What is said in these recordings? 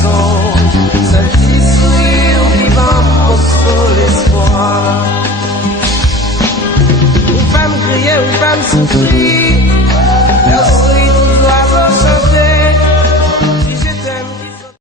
songe, celle qui sourire vivant pour l'espoir. Ou femme crier, ou femme souffrir, leur souris tous oiseaux chanter. Si je t'aime, qui sont...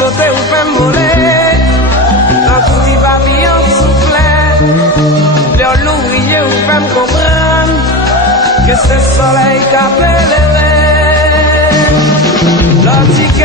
Sauter ou faire voler, dans tout petit papillon soufflait, leur louer ou faire comprendre que c'est le soleil qui a fait lever, l'antique